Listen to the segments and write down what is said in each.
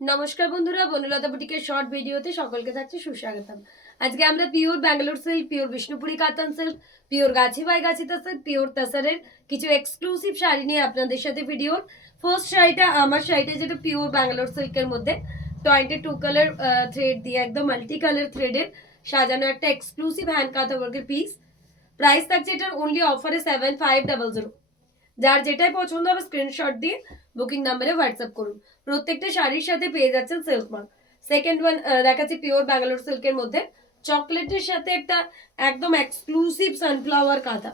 নমস্কার বন্ধুরা, বনলতা বুটিকের শর্ট ভিডিওতে সকলকে থাকছে সুস্বাগতম। আজকে আমরা pure Bangalore silk, pure Bishnupuri কাতান silk, pure Gachhi by Gachhi তাসার, pure তাসারের কিছু এক্সক্লুসিভ শাড়ি নিয়ে আপনাদের সাথে ভিডিওর ফার্স্ট শাড়িটা, আমার শাড়িটা যেটা পিওর ব্যাঙ্গালোর সিল্কের মধ্যে 22 কালার থ্রেড দিয়ে একদম মাল্টি কালার থ্রেডের সাজানো একটা এক্সক্লুসিভ হ্যান্ড কাঁথা ওয়ার্কের পিস। প্রাইস থাকছে এটার অনলি অফারে 7500। যার যেটাই পছন্দ হবে স্ক্রিনশট দিয়ে বুকিং নাম্বারে হোয়াটসঅ্যাপ করুন। প্রত্যেকটা শাড়ির সাথে পেয়ে যাচ্ছেন সিল্ক মার্ক। সেকেন্ড ওয়ান দেখাচ্ছি পিওর ব্যাঙ্গালোর সিল্কের মধ্যে চকলেটের সাথে একটা একদম এক্সক্লুসিভ সানফ্লাওয়ার কাঁথা,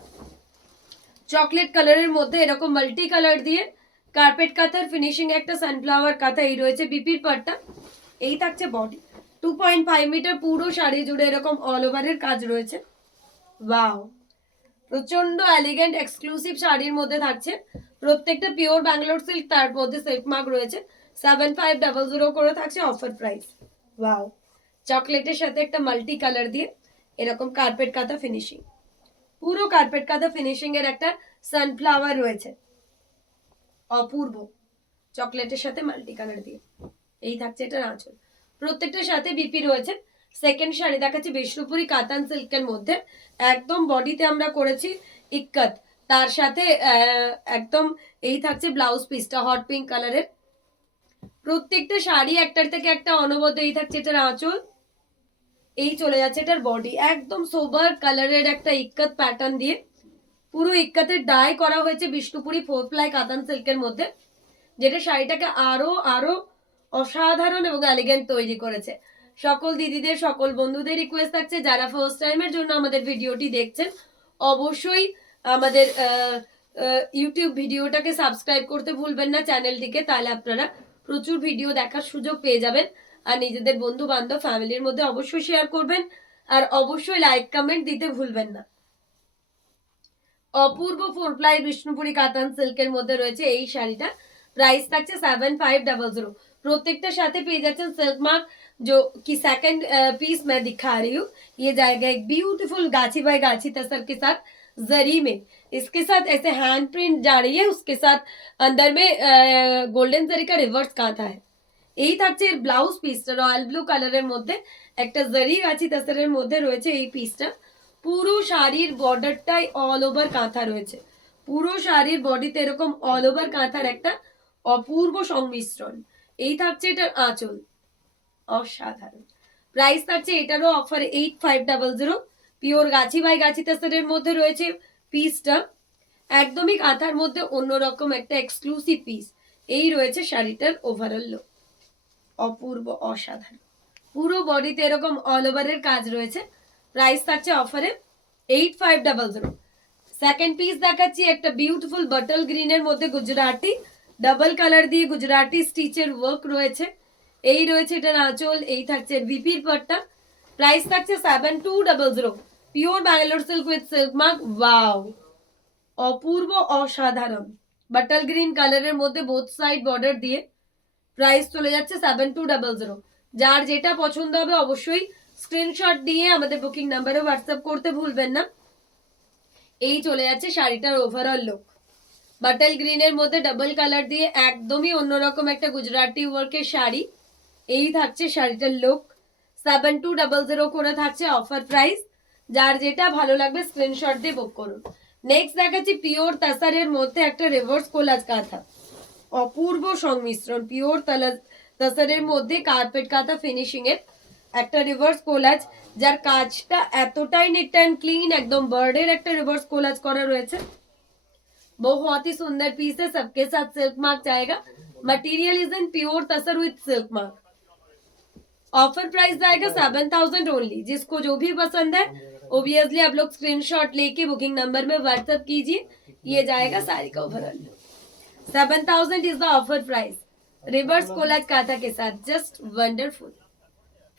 চকলেট কালারের মধ্যে এরকম মাল্টি কালার দিয়ে কার্পেট কাঁথার ফিনিশিং একটা সানফ্লাওয়ার কাঁথা। এই রয়েছে বিপির পাটটা, এই থাকছে বডি 2.5 মিটার পুরো শাড়ি জুড়ে এরকম অল ওভারের কাজ রয়েছে। ওয়াও, প্রচন্ড এলিগেন্ট এক্সক্লুসিভ শাড়ির মধ্যে থাকছে। প্রত্যেকটা পিওর ব্যাঙ্গালোর সিল্ক, তার মধ্যে সিল্ক মার্ক রয়েছে। 7500 করে থাকছে অফার প্রাইস। ওয়াও, চকলেটের সাথে একটা মাল্টি কালার দিয়ে এরকম কার্পেট কাঁথা ফিনিশিং, পুরো কার্পেট কাঁথা ফিনিশিং এর একটা সানফ্লাওয়ার রয়েছে, অপূর্ব। চকলেটের সাথে মাল্টি কালার দিয়ে এই থাকছে এটার আঁচল। প্রত্যেকটার সাথে বিপি রয়েছে। সেকেন্ড শাড়ি দেখাচ্ছি বিষ্ণুপুরি কাতান সিল্কের মধ্যে, একদম বডিতে আমরা করেছি ইক্কত, তার সাথে একদম এই থাকছে ব্লাউজ পিসটা হট পিঙ্ক কালারের। প্রত্যেকটা শাড়ি একটার থেকে একটা অনবদ্য। এই থাকছে এটার আঁচল, এই চলে যাচ্ছে এটার বডি, একদম সোবার কালারের একটা ইক্কত প্যাটার্ন দিয়ে পুরো ইক্কতের ডাই করা হয়েছে বিষ্ণুপুরি 4 প্লাই কাতান সিল্কের মধ্যে, যেটা শাড়িটাকে আরো আরো অসাধারণ এবং এলিগেন্ট তৈরি করেছে। সকল দিদিদের, সকল বন্ধুদের রিকোয়েস্ট থাকছে, যারা ফার্স্ট টাইমের জন্য আমাদের ভিডিওটি দেখছেন অবশ্যই আমাদের ইউটিউব ভিডিওটাকে সাবস্ক্রাইব করতে ভুলবেন না চ্যানেলটিকে, তাহলে আপনারা প্রচুর ভিডিও দেখার সুযোগ পেয়ে যাবেন। আর নিজেদের বন্ধু বান্ধব ফ্যামিলির মধ্যে অবশ্যই শেয়ার করবেন, আর অবশ্যই লাইক কমেন্ট দিতে ভুলবেন না। অপূর্ব 4 প্লাই বিষ্ণুপুরি কাতান সিল্কের মধ্যে রয়েছে এই শাড়িটা। प्राइस থাকছে 7500। প্রত্যেকটার সাথে পেয়ে যাচ্ছেন সিল্ক মার্ক, जो कि सेकंड पीस मैं दिखा रही हूँ। ये जाएगा एक ब्यूटीफुल गाछी बाय गाछी तसर के साथ जरी में, इसके साथ ऐसे हैंड प्रिंट जा रही है, उसके साथ अंदर में गोल्डन जरी का रिवर्स कांथा है। এই থাকছে এর ব্লাউজ পিসটা, রয়্যাল ব্লু কালারের মধ্যে একটা জরি গাছি তাসরের মধ্যে রয়েছে এই পিসটা। পুরো শাড়ির বর্ডারটাই অল ওভার কাঁথা রয়েছে, পুরো শাড়ির বডিতে এরকম অল ওভার কাঁথার একটা অপূর্ব সংমিশ্রণ। এই থাকছে এটার আঁচল, অসাধারণ। প্রাইস থাকছে এটারও অফারে 8500। পিওর গাছি বাই গাছি তাসরের মধ্যে রয়েছে পিসটা, একদমই কাঁথার মধ্যে অন্যরকম একটা এক্সক্লুসিভ পিস। এই রয়েছে শাড়িটার ওভারঅল লুক, অপূর্ব অসাধারণ। পুরো বডিতে এরকম অল ওভারের কাজ রয়েছে। প্রাইস থাকছে অফারে 8500। সেকেন্ড পিস দেখাচ্ছি একটা বিউটিফুল বটল গ্রিনের মধ্যে গুজরাটি ডাবল কালার দিয়ে গুজরাটি স্টিচের ওয়ার্ক রয়েছে। এই রয়েছে এটার আঁচল, এই থাকছে ভিপির পাটটা। প্রাইস থাকছে 7200। Pure Bangalore silk with silk mark. Wow, অপূর্ব অসাধারণ। বটল গ্রিন কালারের মধ্যে বোথ সাইড বর্ডার দিয়ে প্রাইস চলে যাচ্ছে 7200। যার যেটা পছন্দ হবে অবশ্যই স্ক্রিনশট দিয়ে আমাদের বুকিং নাম্বারে হোয়াটসঅ্যাপ করতে ভুলবেন না। এই চলে যাচ্ছে শাড়িটার ওভারঅল লুক, বাটল গ্রিনের মধ্যে ডাবল কালার দিয়ে একদমই অন্যরকম একটা গুজরাটি ওয়ার্কের শাড়ি। এই থাকছে শাড়িটার লুক, 7200 করে থাকছে অফার প্রাইস। যার যেটা ভালো লাগবে স্ক্রিনশট দিয়ে বুক করুন। নেক্সট দেখাচ্ছি পিওর তাসারের মধ্যে একটা রিভার্স কোলাজ কাঁথা, অপূর্ব সংমিশ্রণ। পিওর তাসারের মধ্যে কার্পেট কাঁথা ফিনিশিং এর একটা রিভার্স কোলাজ, যার কাজটা এতটাই নিট অ্যান্ড ক্লিন, একদম বার্ডের একটা রিভার্স কোলাজ করা রয়েছে। बहुत ही सुंदर पीस है, सबके साथ सिल्क मार्क जाएगा। Material is in pure tussar with silk mark. Offer price जाएगा 7000 ओनली। जिसको जो भी पसंद है ओबियसली आप लोग स्क्रीनशॉट लेके बुकिंग नंबर में व्हाट्सएप कीजिए। ये जाएगा साड़ी का overall. 7000 is the offer price, reverse collage काथा के साथ, जस्ट वंडरफुल।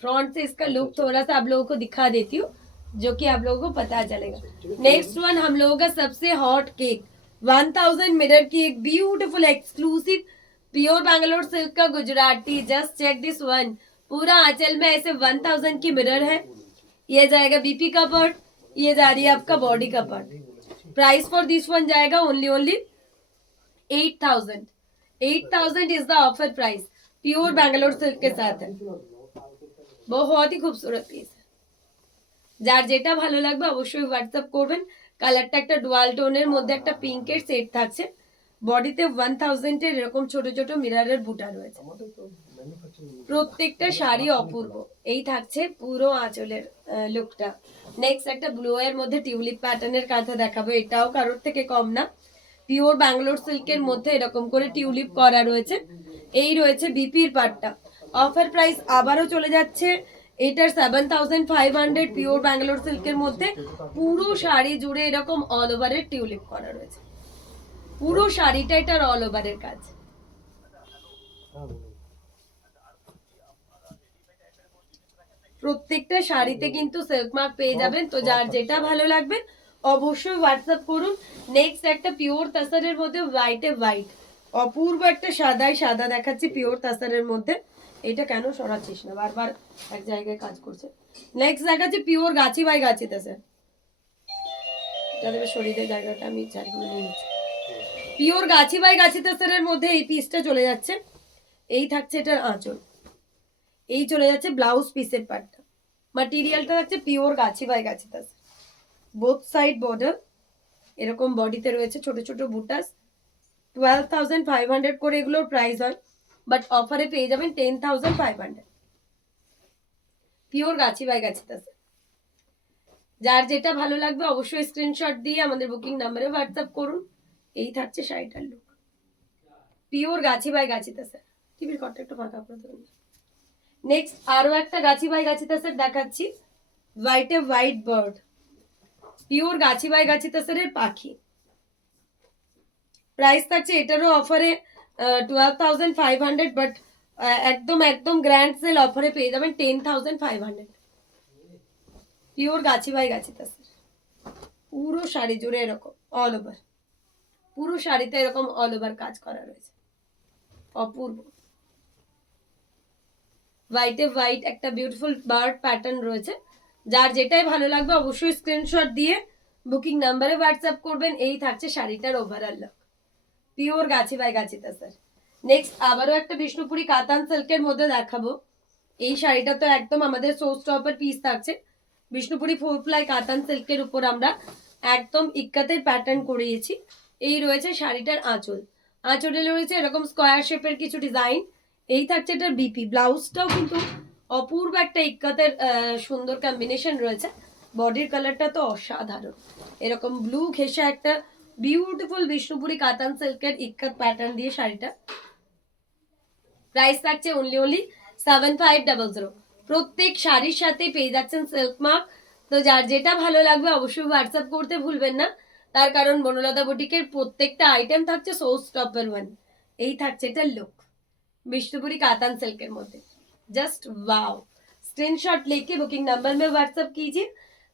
फ्रंट से इसका लुक थोड़ा सा आप लोगों को दिखा देती हूँ, जो कि आप लोगों को पता चलेगा। नेक्स्ट वन हम लोगों का सबसे हॉट केक, 1000 मिरर की एक beautiful exclusive pure Bangalore silk का Gujarati. Just check this one, पूरा आंचल में ऐसे 1000 की मिरर है। ये जाएगा बीपी का पार्ट, ये जा रही है आपका बॉडी का part. Price for this one जाएगा only 8000। 8000 is the offer price. Pure Bangalore silk के साथ है, बहुत ही खूबसूरत पीस। যার যেটা ভালো লাগবে অবশ্যই হোয়াটসঅ্যাপ করবেন। কালারটা একটা ডুয়াল টোনের মধ্যে একটা পিঙ্কের সেট থাকছে, বডিতে 1000 এর এরকম ছোট ছোট মিররের বুটা রয়েছে। প্রত্যেকটা শাড়ি অপূর্ব। এই থাকছে পুরো আঁচলের লুকটা। নেক্সট একটা ব্লু এর মধ্যে টিউলিপ প্যাটার্নের কাঁথা দেখাবো, এটাও কারোর থেকে কম না। পিওর ব্যাঙ্গালোর সিল্কের মধ্যে এরকম করে টিউলিপ করা রয়েছে। এই রয়েছে বিপির পাটটা, অফার প্রাইস আবারও চলে যাচ্ছে এটার 7500 পিওর ব্যাঙ্গালোর সিল্কের মধ্যে। পুরো শাড়ি জুড়ে এরকম অল ওভারের টিউলিপ করা রয়েছে, পুরো শাড়িটা এটার অল ওভারের কাজ। প্রত্যেকটা শাড়িতে কিন্তু সিল্ক মার্ক পেয়ে যাবেন, তো যার যেটা ভালো লাগবে অবশ্যই হোয়াটসঅ্যাপ করুন। নেক্সট একটা পিওর তাসারের মধ্যে হোয়াইটে হোয়াইট, অপূর্ব একটা সাদায় সাদা দেখাচ্ছি পিওর তাসারের মধ্যে। এটা কেন সরাচ্ছিস না, বারবার এক জায়গায় কাজ করছে। নেক্সট দেখাচ্ছি পিওর গাছি বাই গাছি তাসার, এটা দেবে শরীরের জায়গাটা আমি চারগুলো নিয়ে নিচ্ছি। পিওর গাছি বাই গাছি তাসারের মধ্যে এই পিসটা চলে যাচ্ছে। এই থাকছে এটার আঁচল, এই চলে যাচ্ছে ব্লাউজ পিসের পার্টটা। ম্যাটেরিয়ালটা থাকছে pure Gachhi by Gachhi তাসার, both side border, এরকম বডিতে রয়েছে ছোট ছোট বুটাস। 12500 করে এগুলোর প্রাইস হয়, বাট অফারে পেয়ে যাবেন 10500। পিওর গাছি বাই গাছি তাসার, যার যেটা ভালো লাগবে অবশ্যই স্ক্রিনশট দিয়ে আমাদের বুকিং নাম্বারে হোয়াটসঅ্যাপ করুন। এই থাকছে শাড়িটার লুক, পিওর গাছি বাই গাছি তাসার। টিভির ঘরটা একটু ফাঁকা করে দেবেন। নেক্সট আরো একটা গাছি বাই গাছি তাসার দেখাচ্ছি, হোয়াইটে white bird, pure Gachhi by গাছি তাসারের পাখি। প্রাইস থাকছে এটারও অফারে 12500, বাট একদম একদম গ্র্যান্ড সেল অফারে পেয়ে যাবেন 10500। পিওর গাছি বাই গাছি তাসার, পুরো শাড়ি জুড়ে এরকম অল ওভার, পুরো শাড়িতে এরকম অল ওভার কাজ করা রয়েছে, অপূর্ব। হোয়াইটে হোয়াইট একটা বিউটিফুল বার্ড প্যাটার্ন রয়েছে, যার যেটাই ভালো লাগবে অবশ্যই স্ক্রিনশট দিয়ে বুকিং নাম্বারে হোয়াটসঅ্যাপ করবেন। এই থাকছে শাড়িটার overall look, pure Gachhi by Gachhi তাসার। Next আবারও একটা বিষ্ণুপুরি কাতান সিল্কের মধ্যে দেখাবো। এই শাড়িটা তো একদম আমাদের শো স্টপার পিস থাকছে, বিষ্ণুপুরি 4 প্লাই কাতান সিল্কের উপর আমরা একদম ইক্কাতের প্যাটার্ন করিয়েছি। এই রয়েছে শাড়িটার আঁচল, আঁচলে রয়েছে এরকম স্কোয়ার শেপের কিছু ডিজাইন। এই থাকছে এটার বিপি, ব্লাউজটাও কিন্তু অপূর্ব একটা ইক্কাতের সুন্দর কম্বিনেশন রয়েছে। বডির কালারটা তো অসাধারণ, এরকম ব্লু ঘেঁষা একটা বিউটিফুল বিষ্ণুপুরি কাতান সিল্কের ইক্কাত প্যাটার্ন দিয়ে শাড়িটা। প্রাইস থাকছে অনলি 7500। প্রত্যেক শাড়ির সাথে পেয়ে যাচ্ছেন সিল্ক মার্ক। তো যার যেটা ভালো লাগবে অবশ্যই হোয়াটসঅ্যাপ করতে ভুলবেন না, তার কারণ বনলতা বুটিকের প্রত্যেকটা আইটেম থাকছে সো স্টপার ওয়ান। এই থাকছে এটার লুক বিষ্ণুপুরি कातान सिल्क के मध्य, जस्ट वाओ। स्क्रीनशॉट लेके बुकिंग नंबर में व्हाट्सएप कीजिए।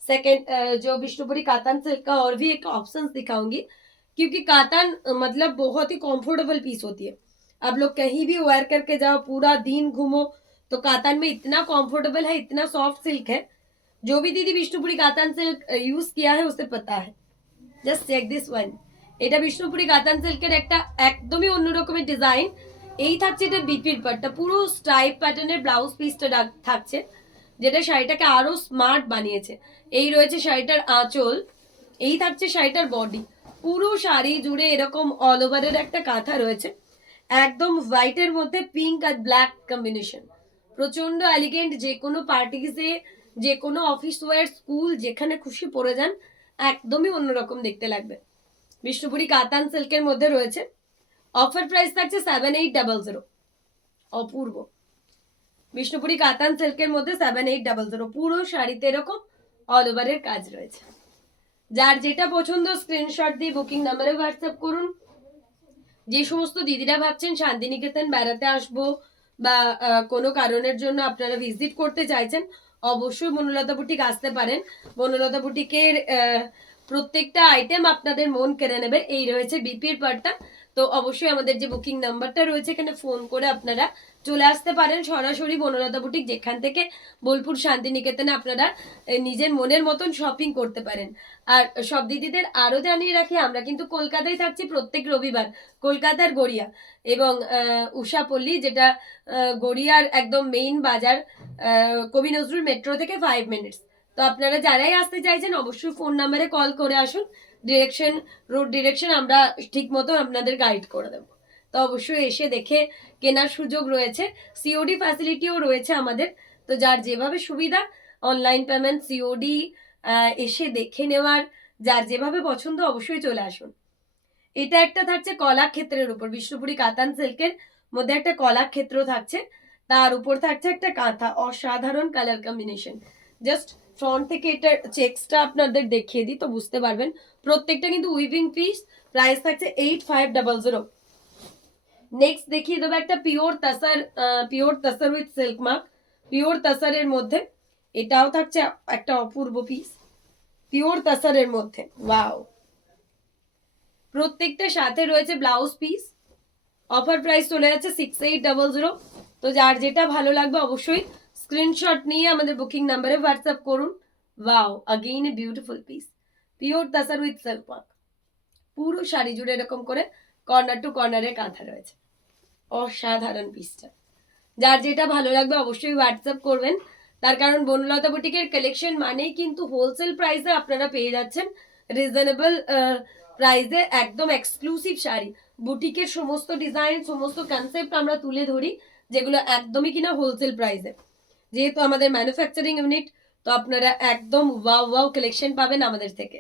सेकंड जो बिष्णुपुरी कातान सिल्क का और भी एक ऑप्शन दिखाऊंगी, क्योंकि कातान मतलब बहुत ही कंफर्टेबल पीस होती है। आप लोग कहीं भी वेयर करके जाओ, पूरा दिन घूमो, तो कातान में इतना कंफर्टेबल है, इतना सॉफ्ट सिल्क है। जो भी दीदी बिष्णुपुरी कातान सिल्क यूज किया है उसे पता है। জাস্ট চেক দিস ওয়ান, এটা বিষ্ণুপুরি কাতান সিল্কের একটা একদমই অন্য রকমের ডিজাইন। এই থাকছে এটা বিপির পাটটা, পুরো স্ট্রাইপ প্যাটার্নের ব্লাউজ পিসটা থাকছে, যেটা শাড়িটাকে আরো স্মার্ট বানিয়েছে। এই রয়েছে শাড়িটার আঁচল, এই থাকছে শাড়িটার বডি। পুরো শাড়ি জুড়ে এরকম অল ওভারের একটা কাঁথা রয়েছে, একদম হোয়াইটের মধ্যে পিঙ্ক আর ব্ল্যাক কম্বিনেশন। প্রচন্ড এলিগেন্ট, যে কোনো পার্টিসে, যে কোনো অফিস ওয়্যার, স্কুল, যেখানে খুশি পরে যান একদমই অন্যরকম দেখতে লাগবে। বিষ্ণুপুরি কাতান সিল্কের মধ্যে রয়েছে, অফার প্রাইস থাকছে 7800। অপূর্ব বিষ্ণুপুরি কাতান সিল্কের মধ্যে 7800, পুরো শাড়িতে এরকম অল ওভারের কাজ রয়েছে। যার যেটা পছন্দ স্ক্রিনশট দিয়ে বুকিং নাম্বারে হোয়াটসঅ্যাপ করুন। যে সমস্ত দিদিরা ভাবছেন শান্তিনিকেতন বেড়াতে আসবো বা কোনো কারণের জন্য আপনারা ভিজিট করতে চাইছেন, অবশ্যই বনলতা বুটিক আসতে পারেন। বনলতা বুটিকের প্রত্যেকটা আইটেম আপনাদের মন কেড়ে নেবে। এই রয়েছে বিপির পাটটা, তো তো অবশ্যই আমাদের যে বুকিং নাম্বারটা রয়েছে এখানে ফোন করে আপনারা চলে আসতে পারেন সরাসরি বনলতা বুটিক, যেখান থেকে বোলপুর শান্তিনিকেতনে আপনারা নিজের মনের মতন শপিং করতে পারেন। আর সব দিদিদের আরো জানিয়ে রাখি, আমরা কিন্তু কলকাতায় থাকছি প্রত্যেক রবিবার, কলকাতার গড়িয়া এবং উষাপল্লী, যেটা গড়িয়ার একদম মেইন বাজার, কবি নজরুল মেট্রো থেকে 5 মিনিটস। তো আপনারা যারাই আসতে চাইছেন অবশ্যই ফোন নাম্বারে কল করে আসুন, রুট ডিরেকশন আমরা ঠিক মতো আপনাদের গাইড করে দেবো। তো অবশ্যই এসে দেখে কেনার সুযোগ রয়েছে, সিওডি ফ্যাসিলিটিও রয়েছে আমাদের। তো যার যেভাবে সুবিধা, অনলাইন পেমেন্ট, সিওডি, এসে দেখে নেওয়ার, যার যেভাবে পছন্দ অবশ্যই চলে আসুন। এটা একটা থাকছে কলাক্ষেত্রের উপর, বিষ্ণুপুরি কাতান সিল্কের মধ্যে একটা কলাক্ষেত্র থাকছে, তার উপর থাকছে একটা কাঁথা, অসাধারণ কালার কম্বিনেশন। জাস্ট ফ্রন্ট থেকে এটার চেক্সটা আপনাদের দেখিয়ে দিই তো বুঝতে পারবেন। প্রত্যেকটা কিন্তু উইভিং পিস, প্রাইস থাকছে 8500। নেক্সট দেখিয়ে দেবো একটা pure tussar with silk mark, পিওর তাসারের মধ্যে এটাও থাকছে একটা অপূর্ব পিস, পিওর তাসারের মধ্যে। ওয়াও, প্রত্যেকটা সাথে রয়েছে ব্লাউজ পিস। অফার প্রাইস চলে যাচ্ছে 6800। তো যার যেটা ভালো লাগবে অবশ্যই স্ক্রিনশট নিয়ে আমাদের বুকিং নাম্বারে হোয়াটসঅ্যাপ করুন। Wow, again a beautiful piece, pure tussar with silk work. পুরো শাড়ি জুড়ে এরকম করে কর্নার টু কর্নারে কাঁথা রয়েছে, অসাধারণ পিসটা। যার যেটা ভালো লাগবে অবশ্যই হোয়াটসঅ্যাপ করবেন, তার কারণ বনলতা বুটিকের কালেকশন মানেই কিন্তু হোলসেল প্রাইসে আপনারা পেয়ে যাচ্ছেন রিজনেবল প্রাইসে একদম এক্সক্লুসিভ শাড়ি। বুটিকের সমস্ত ডিজাইন, সমস্ত কনসেপ্ট আমরা তুলে ধরি, যেগুলো একদমই কিনা হোলসেল প্রাইসে। যেহেতু আমাদের ম্যানুফ্যাকচারিং ইউনিট, তো আপনারা একদম ওয়াও ওয়াও কালেকশন পাবেন আমাদের থেকে।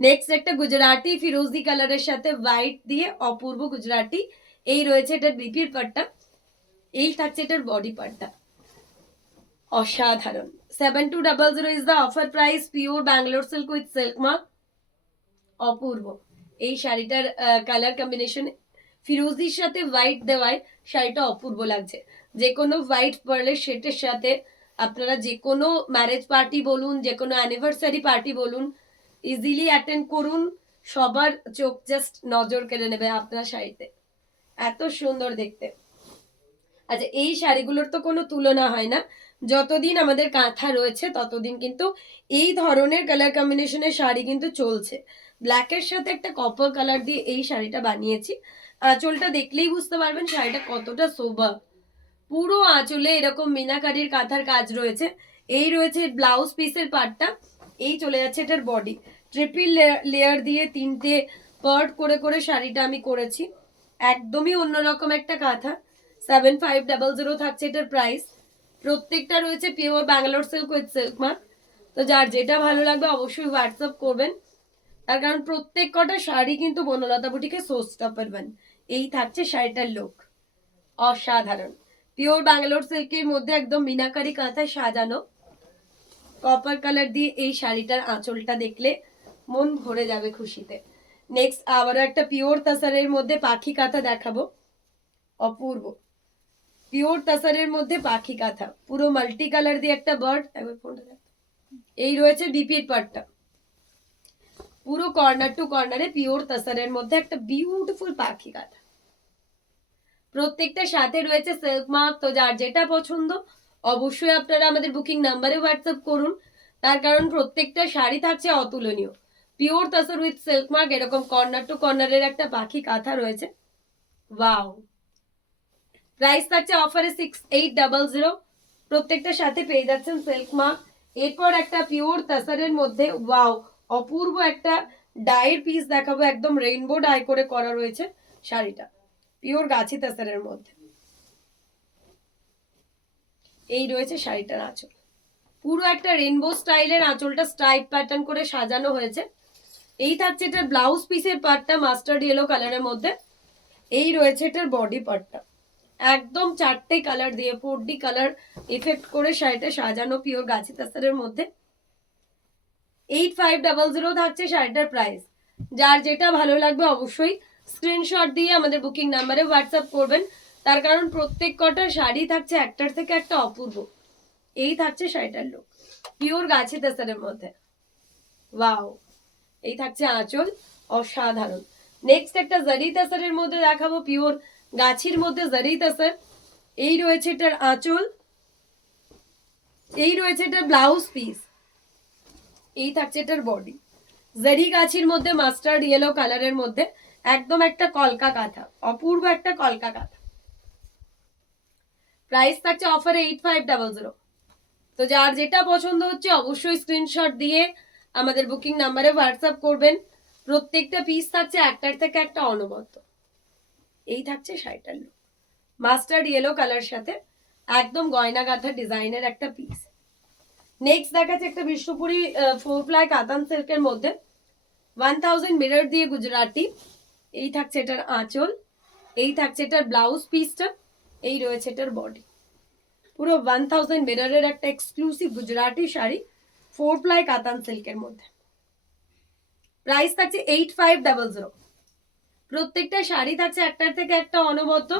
নেক্সট একটা গুজরাটি ফিরোজি কালারের সাথে হোয়াইট দিয়ে অপূর্ব গুজরাটি, এই রয়েছে এটার বিপির পাটটা, এই থাকছে এটার বডি পার্টটা, অসাধারণ। 7200 is the offer price, pure Bangalore silk with silk mark, অপূর্ব। এই শাড়িটার কালার কম্বিনেশন ফিরোজির সাথে হোয়াইট দেওয়ায় শাড়িটা অপূর্ব লাগছে। যে কোনো হোয়াইট পার্লের সেটের সাথে আপনারা যে কোনো ম্যারেজ পার্টি বলুন, যে কোনো অ্যানিভার্সারি পার্টি বলুন, ইজিলি অ্যাটেন্ড করুন, সবার চোখ জাস্ট নজর কেড়ে নেবে আপনার শাড়িতে, এত সুন্দর দেখতে। আচ্ছা, এই শাড়িগুলোর তো কোনো তুলনা হয় না, যতদিন আমাদের কাঁথা রয়েছে ততদিন কিন্তু এই ধরনের কালার কম্বিনেশনের শাড়ি কিন্তু চলছে। ব্ল্যাকের সাথে একটা কপার কালার দিয়ে এই শাড়িটা বানিয়েছি। আঁচলটা দেখলেই বুঝতে পারবেন শাড়িটা কতটা সোবার। পুরো আঁচলে এরকম মিনাকারির কাঁথার কাজ রয়েছে। এই রয়েছে ব্লাউজ পিসের পার্টটা, এই চলে যাচ্ছে এটার বডি। ট্রিপল লেয়ার দিয়ে 3টে পার্ট করে করে শাড়িটা আমি করেছি, একদমই অন্যরকম একটা কাঁথা। 7500 থাকছে এটার প্রাইস। প্রত্যেকটা রয়েছে pure Bangalore silk with silk mark. তো যার যেটা ভালো লাগবে অবশ্যই হোয়াটসঅ্যাপ করবেন, তার কারণ প্রত্যেক কটা শাড়ি কিন্তু বনলতা বুটিকে সোর্স টপার ওয়ান। এই থাকছে শাড়িটার লুক, অসাধারণ। পিওর ব্যাঙ্গালোর সিল্কের মধ্যে একদম মিনাকারি কাঁথায় সাজানো, কপার কালার দিয়ে এই শাড়িটার আঁচলটা দেখলে মন ভরে যাবে খুশিতে। নেক্সট আবারও একটা পিওর তাসারের মধ্যে পাখি কাঁথা দেখাবো, অপূর্ব। পিওর তাসারের মধ্যে পাখি কাঁথা, পুরো মাল্টি কালার দিয়ে একটা বার্ড, এই রয়েছে বিপির পার্টটা, পুরো কর্নার টু কর্নারে পিওর তাসারের মধ্যে একটা বিউটিফুল পাখি কাঁথা। প্রত্যেকটা সাথে রয়েছে সিল্ক মার্ক। তো যার যেটা পছন্দ অবশ্যই আপনারা আমাদের বুকিং নাম্বারে হোয়াটসঅ্যাপ করুন, তার কারণ প্রত্যেকটা শাড়ি থাকছে অতুলনীয়। Pure tussar with silk mark, এরকম কর্নার টু কর্নারের একটা পাখি কাঁথা রয়েছে। ওয়াও, প্রাইস থাকছে অফারে 6800। প্রত্যেকটা সাথে পেয়ে যাচ্ছেন সিল্ক মার্ক। এরপর একটা পিওর তাসারের মধ্যে ওয়াও অপূর্ব একটা ডাইয়ের পিস দেখাবো, একদম রেইনবো ডাই করে করা রয়েছে শাড়িটা, পিওর গাছি তাসারের মধ্যে। এই রয়েছে শাড়িটার আঁচল, পুরো একটা রেইনবো স্টাইলের আঁচলটা স্ট্রাইপ প্যাটার্ন করে সাজানো হয়েছে। এই থাকছে এটার ব্লাউজ পিসের পার্টটা মাস্টার্ড ইয়েলো কালারের মধ্যে। এই রয়েছে এটার বডি পার্টটা, একদম 4টে কালার দিয়ে 4D কালার এফেক্ট করে শাড়িটা সাজানো, পিওর গাছি তাসারের মধ্যে। 8500 থাকছে শাড়িটার প্রাইস। যার যেটা ভালো লাগবে অবশ্যই স্ক্রিনশট দিয়ে আমাদের বুকিং নাম্বারে হোয়াটসঅ্যাপ করবেন, তার কারণ প্রত্যেক কটা শাড়ি থাকছে একটার থেকে একটা অপূর্ব। এই থাকছে শাড়িটার লুক, পিওর গাছি তাসারের মধ্যে। ওয়াও, এই থাকছে আঁচল, অসাধারণ। নেক্সট একটা জারি তাসারের মধ্যে দেখাবো, পিওর গাছির মধ্যে জারি তাসার। এই রয়েছে এটার আঁচল, এই রয়েছে এটার ব্লাউজ পিস, এই থাকছে এটার বডি। জারি গাছির মধ্যে মাস্টার্ড ইয়েলো কালারের মধ্যে একদম একটা কলকা কাঁথা, অপূর্ব একটা কলকা কাঁথা। প্রাইস থাকছে অফারে 8500। তো যার যেটা পছন্দ হচ্ছে অবশ্যই স্ক্রিনশট দিয়ে আমাদের বুকিং নাম্বারে হোয়াটসঅ্যাপ করবেন। প্রত্যেকটা পিস থাকছে একটার থেকে একটা অনবদ্য। এই থাকছে শাড়িটার লুক, মাস্টার্ড ইয়েলো কালার সাথে একদম গয়না গাঁথা ডিজাইনের একটা পিস। নেক্সট দেখাচ্ছে একটা বিষ্ণুপুরি 4 প্লাই কাতান সিল্কের মধ্যে 1000 মিরর দিয়ে গুজরাটি। এই থাকছে এটার আঁচল, এই থাকছে এটার ব্লাউজ পিসটা, এই রয়েছে এটার বডি। পুরো 1000 মিররের একটা এক্সক্লুসিভ গুজরাটি শাড়ি 4 প্লাই কাতান সিল্কের মধ্যে। প্রাইস থাকছে 8500। প্রত্যেকটা শাড়ি থাকছে একটার থেকে একটা অনবদ্য।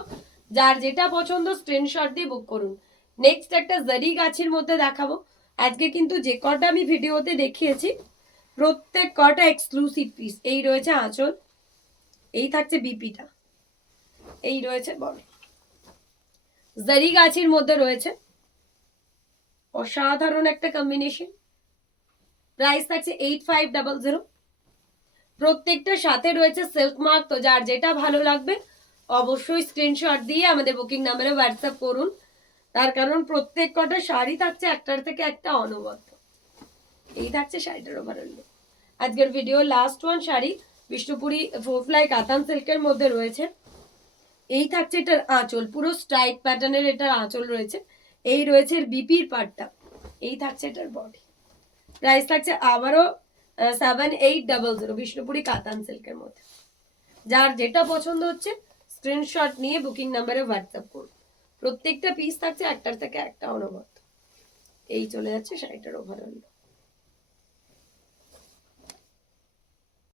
যার যেটা পছন্দ স্ক্রিনশট দিয়ে বুক করুন। নেক্সট একটা জারি গাছের মধ্যে দেখাবো। আজকে কিন্তু যে কটা আমি ভিডিওতে দেখিয়েছি প্রত্যেক কটা এক্সক্লুসিভ পিস। এই রয়েছে আঁচল, এই থাকছে বিপিটা, এই রয়েছে বডি। জারি গাছের মধ্যে রয়েছে অসাধারণ একটা কম্বিনেশন। প্রাইস থাকছে 8500। প্রত্যেকটা সাথে রয়েছে সিল্ক মার্ক। তো যার যেটা ভালো লাগবে অবশ্যই স্ক্রিনশট দিয়ে আমাদের বুকিং নাম্বারে হোয়াটসঅ্যাপ করুন। তার কারণ প্রত্যেক কটা শাড়ি থাকছে একটার থেকে একটা অনবদ্য। এই থাকছে শাড়িটার ওভারঅল লুক। আজকের video last one sari Bishnupuri 4 ply কাতান সিল্কের মধ্যে রয়েছে। এই থাকছে এটার আঁচল, পুরো স্ট্রাইপ প্যাটার্নের এটার আঁচল রয়েছে। এই রয়েছে বিপির পার্টটা, এই থাকছে এটার বডি। প্রাইস থাকছে আবারও 7800 বিষ্ণুপুরি কাতান সিল্কের মধ্যে। যার যেটা পছন্দ হচ্ছে স্ক্রিনশট নিয়ে বুকিং নাম্বারে হোয়াটসঅ্যাপ করুন। প্রত্যেকটা পিস থাকছে একটার থেকে একটা অনবদ্য। এই চলে যাচ্ছে শাড়িটার ওভারঅল।